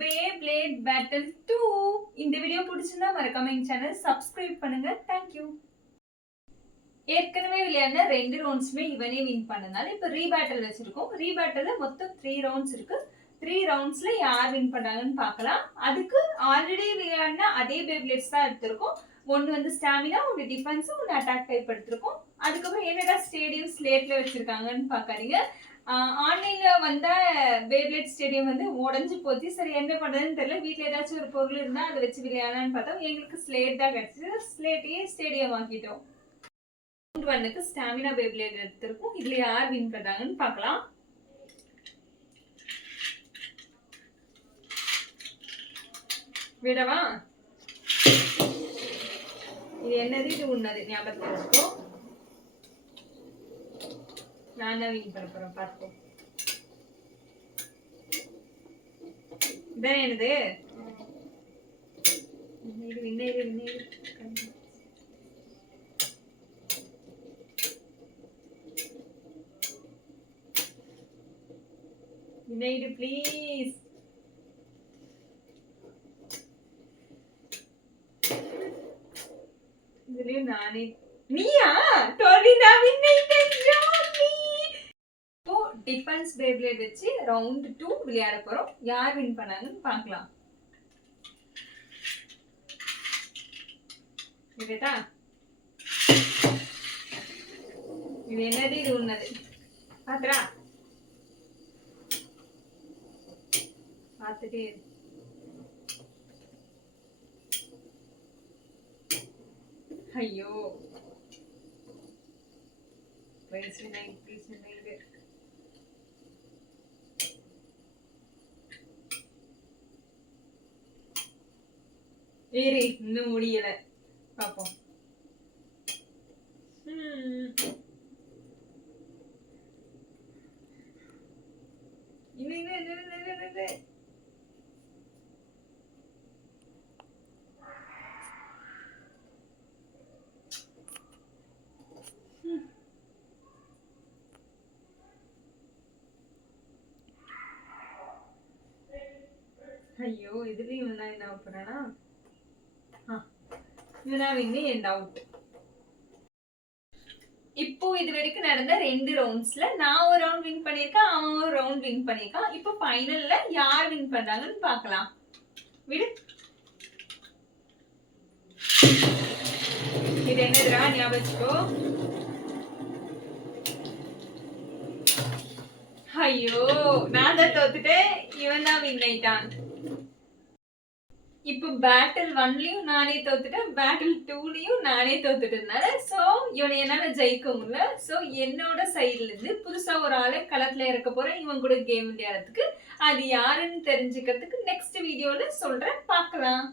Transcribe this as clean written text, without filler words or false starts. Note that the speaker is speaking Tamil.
Beyblade Battle 2. இந்த வீடியோ பிடிச்சிருந்தா மறக்காம எங்க சேனல் சப்ஸ்கிரைப் பண்ணுங்க. Thank you. ஏற்கனவே விளையாடின 2 ரவுண்ட்ஸ்மே இவனே வின் பண்ணனால இப்ப ரீபேட்டல் வச்சிருக்கோம். ரீபேட்டல்ல மொத்தம் 3 ரவுண்ட்ஸ் இருக்கு. 3 ரவுண்ட்ஸ்ல யார் வின் பண்ணாங்கன்னு பார்க்கலாம். அதுக்கு ஆல்ரெடி விளையாடின அதே பேப்லேட்ஸ் தான் எடுத்திருக்கோம். ஒன்னு வந்து ஸ்டாமினா, ஒன்னு டிஃபென்ஸ், ஒன்னு அட்டாக் டைப் எடுத்திருக்கோம். அதுக்கப்புறம் என்னடா ஸ்டேடியம் ஸ்லேட்ல வச்சிருக்காங்கன்னு பார்க்காதீங்க. ஆன்லைன்ல வந்த பேப்லேட் ஸ்டேடியம் வந்து உடஞ்சு போச்சு. சரி என்ன பண்றதுன்னு தெரியல. வீட்டுல ஏதாச்சும் ஒரு பொருள் இருந்தா அதை வச்சு விளையாடலான்னு பார்த்தோம். எங்களுக்கு ஸ்லேட் தான் கிடைச்சது. ஸ்லேட்டையே ஸ்டேடியம் ஆக்கிட்டோம். ரவுண்ட் 1க்கு ஸ்டாமினா பேப்லேட் எடுத்திருக்கோம். இதுல யார் வின் பண்றாங்கன்னு பார்க்கலாம். விடவா? இது என்னது? இது உன்னது ஞாபகத்துல இருக்கோ? நான் தான் வின் பண்ண போறேன். பார்ப்போம். இதான் என்னது? வினைடு ப்ளீஸ். இதுலயும் நானே. நீயா? டோரி நான் வின்னைட்டேன் ஜாலி. இப்போ டிஃபென்ஸ் பேப்லேட் வச்சு ரவுண்ட் 2 விளையாட போறோம். யார் வின் பண்ணாங்கன்னு பார்க்கலாம். இதுதா. இது என்னது? இது உன்னது. பாத்துறா? பார்த்துட்டே இரு. ஐயோ ப்ளீஸ் வினைடு. ஏறி இன்னும் முடியல. பாப்போம். ஐயோ இதுலயும் என்ன போறானா? அவுட். இப்போ இது வரைக்கும் நடந்த 2 ரவுண்ட்ஸ்ல நான் ஒரு ரவுண்ட் வின் பண்ணிருக்கேன், அவன் ஒரு ரவுண்ட் வின் பண்ணிருக்கான். இப்போ ஃபைனல்ல யார் வின் பண்றாங்கன்னு பார்க்கலாம். விடு. இது என்னதுடா? ஞாபகம் வச்சுக்கோ. ஐயோ நான் தான் தோத்துட்டேன். இவன் தான் வின் ஆயிட்டான். இப்போ பேட்டில் 1லயும் நானே தோத்துட்டேன், பேட்டில் 2லயும் நானே தோத்துட்டதுனால சோ இவனை என்னால ஜெயிக்க முடியல. சோ என்னோட சைட்ல இருந்து புதுசா ஒரு ஆளை களத்துல இறக்க போறேன் இவன் கூட கேம் விளையாடுறதுக்கு. அது யாருன்னு தெரிஞ்சுக்கிறதுக்கு நெக்ஸ்ட் வீடியோல சொல்றேன். பார்க்கலாம்.